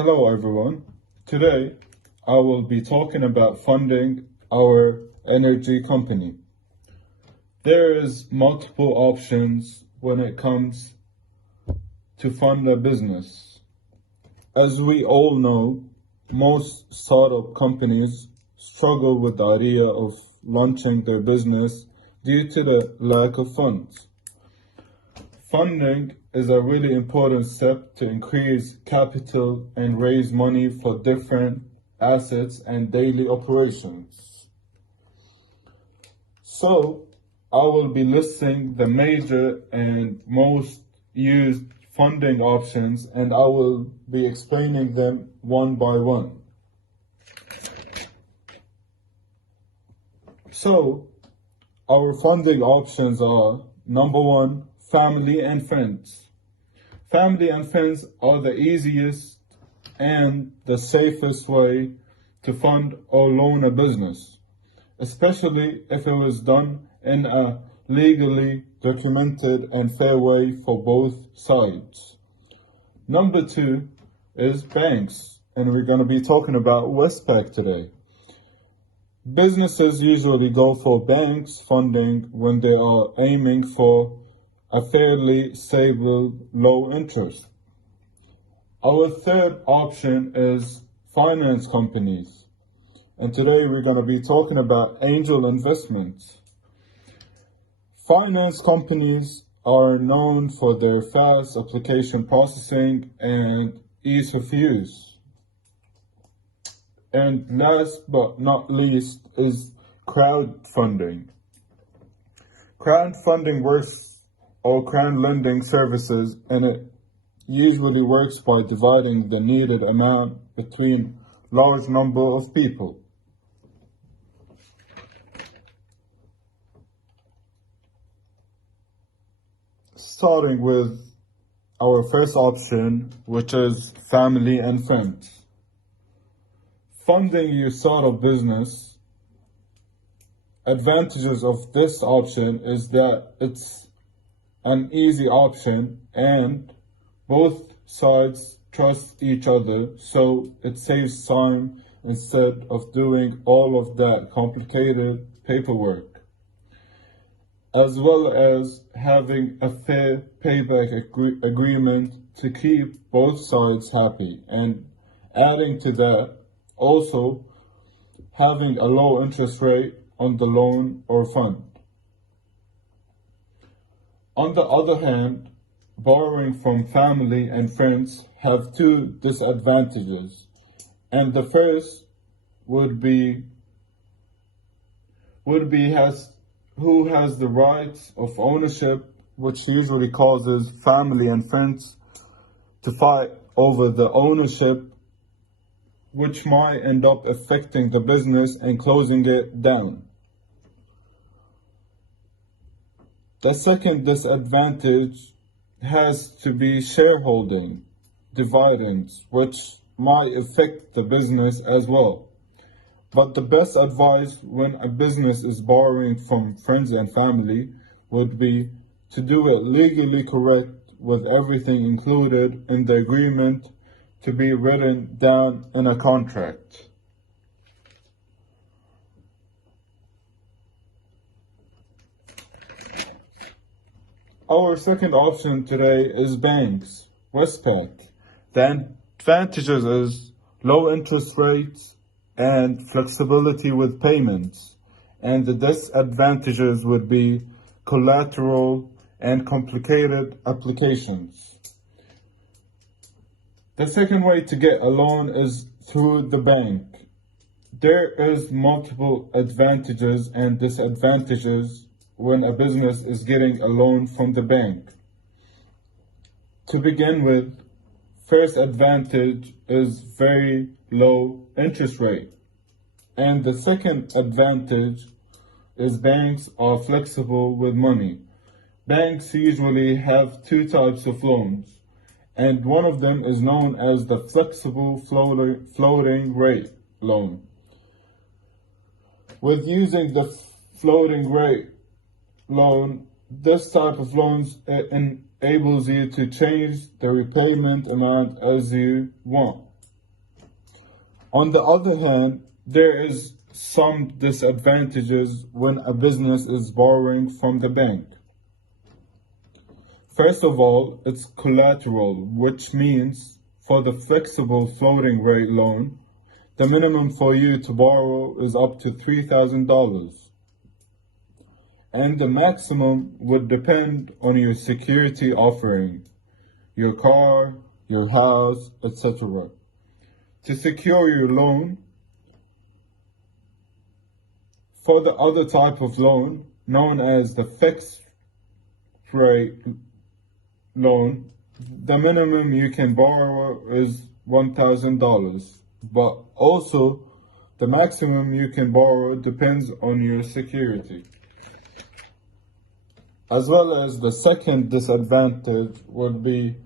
Hello everyone. Today I will be talking about funding our energy company. There is multiple options when it comes to fund a business. As we all know, most startup companies struggle with the idea of launching their business due to the lack of funds. Funding is a really important step to increase capital and raise money for different assets and daily operations. So, I will be listing the major and most used funding options and I will be explaining them one by one. So, our funding options are number one, family and friends. Family and friends are the easiest and the safest way to fund or loan a business, especially if it was done in a legally documented and fair way for both sides. Number two is banks, and we're going to be talking about Westpac today. Businesses usually go for banks funding when they are aiming for a fairly stable low interest. Our third option is finance companies. And today we're going to be talking about angel investments. Finance companies are known for their fast application processing and ease of use. And last but not least is crowdfunding. Crowdfunding works or crowd lending services, and it usually works by dividing the needed amount between large number of people. Starting with our first option, which is family and friends. Funding your startup business. Advantages of this option is that it's an easy option and both sides trust each other, so it saves time instead of doing all of that complicated paperwork, as well as having a fair payback agreement to keep both sides happy, and adding to that, also having a low interest rate on the loan or fund. On the other hand, borrowing from family and friends have two disadvantages, and the first would be who has the rights of ownership, which usually causes family and friends to fight over the ownership, which might end up affecting the business and closing it down. The second disadvantage has to be shareholding dividends, which might affect the business as well. But the best advice when a business is borrowing from friends and family would be to do it legally correct with everything included in the agreement to be written down in a contract. Our second option today is banks, Westpac. The advantages is low interest rates and flexibility with payments. And the disadvantages would be collateral and complicated applications. The second way to get a loan is through the bank. There is multiple advantages and disadvantages when a business is getting a loan from the bank. To begin with, first advantage is very low interest rate. And the second advantage is banks are flexible with money. Banks usually have two types of loans, and one of them is known as the flexible floating rate loan. With using the floating rate loan, this type of loans enables you to change the repayment amount as you want. On the other hand, there is some disadvantages when a business is borrowing from the bank. First of all, it's collateral, which means for the flexible floating rate loan, the minimum for you to borrow is up to $3,000. And the maximum would depend on your security offering, your car, your house, etc. To secure your loan, for the other type of loan, known as the fixed rate loan, the minimum you can borrow is $1,000, but also the maximum you can borrow depends on your security. As well as the second disadvantage would be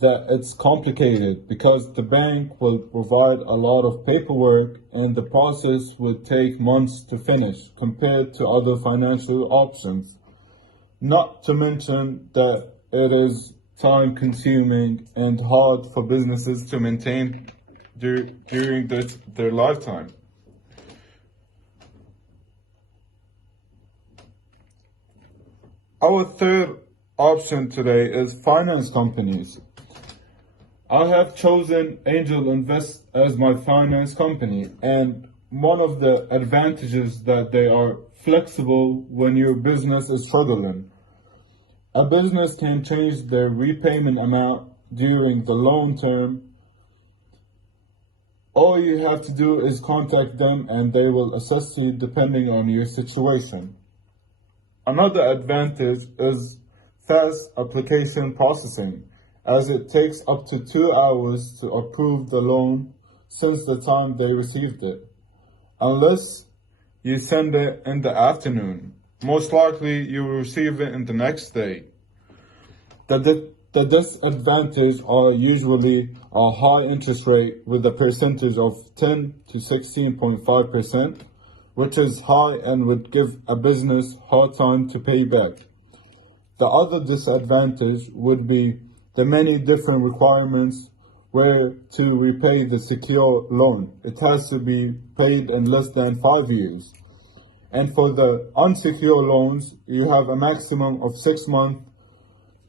that it's complicated because the bank will provide a lot of paperwork and the process would take months to finish compared to other financial options. Not to mention that it is time consuming and hard for businesses to maintain during their lifetime. Our third option today is finance companies. I have chosen Angel Invest as my finance company, and one of the advantages that they are flexible when your business is struggling. A business can change their repayment amount during the loan term. All you have to do is contact them and they will assist you depending on your situation. Another advantage is fast application processing, as it takes up to 2 hours to approve the loan since the time they received it, unless you send it in the afternoon. Most likely you will receive it in the next day. The disadvantages are usually a high interest rate with a percentage of 10 to 16.5%, which is high and would give a business hard time to pay back. The other disadvantage would be the many different requirements where to repay the secure loan. It has to be paid in less than 5 years. And for the unsecured loans, you have a maximum of 6 months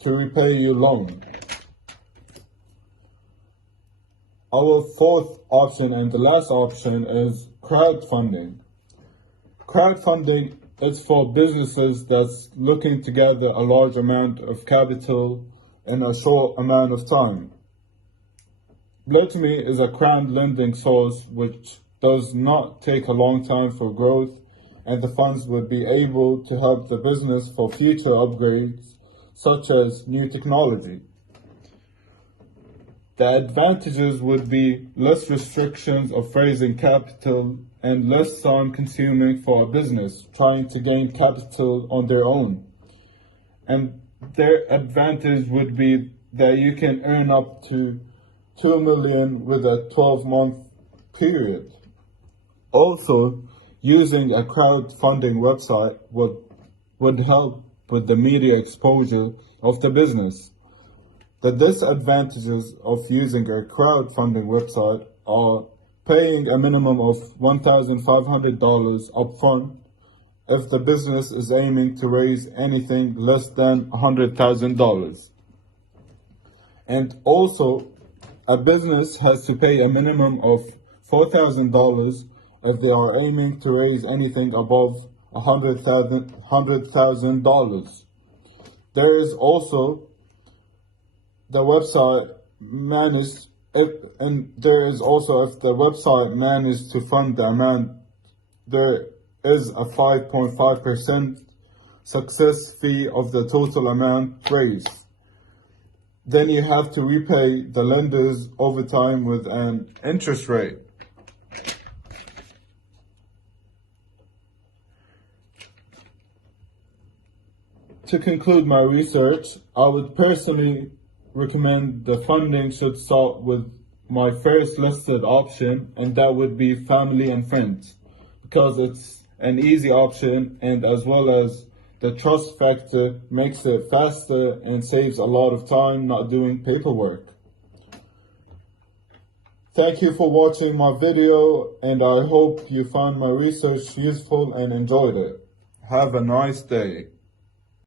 to repay your loan. Our fourth option and the last option is crowdfunding. Crowdfunding is for businesses that's looking to gather a large amount of capital in a short amount of time. Blow2Me is a crowd lending source which does not take a long time for growth, and the funds would be able to help the business for future upgrades such as new technology. The advantages would be less restrictions of raising capital and less time consuming for a business trying to gain capital on their own. And their advantage would be that you can earn up to $2 million with a 12-month period. Also, using a crowdfunding website would help with the media exposure of the business. The disadvantages of using a crowdfunding website are paying a minimum of $1,500 upfront if the business is aiming to raise anything less than $100,000. And also, a business has to pay a minimum of $4,000 if they are aiming to raise anything above $100,000. There is also the website managed, if the website managed to fund the amount, there is a 5.5% success fee of the total amount raised. Then you have to repay the lenders over time with an interest rate. To conclude my research, I would personally recommend the funding should start with my first listed option, and that would be family and friends, because it's an easy option, and as well as the trust factor makes it faster and saves a lot of time not doing paperwork. Thank you for watching my video, and I hope you found my research useful and enjoyed it. Have a nice day.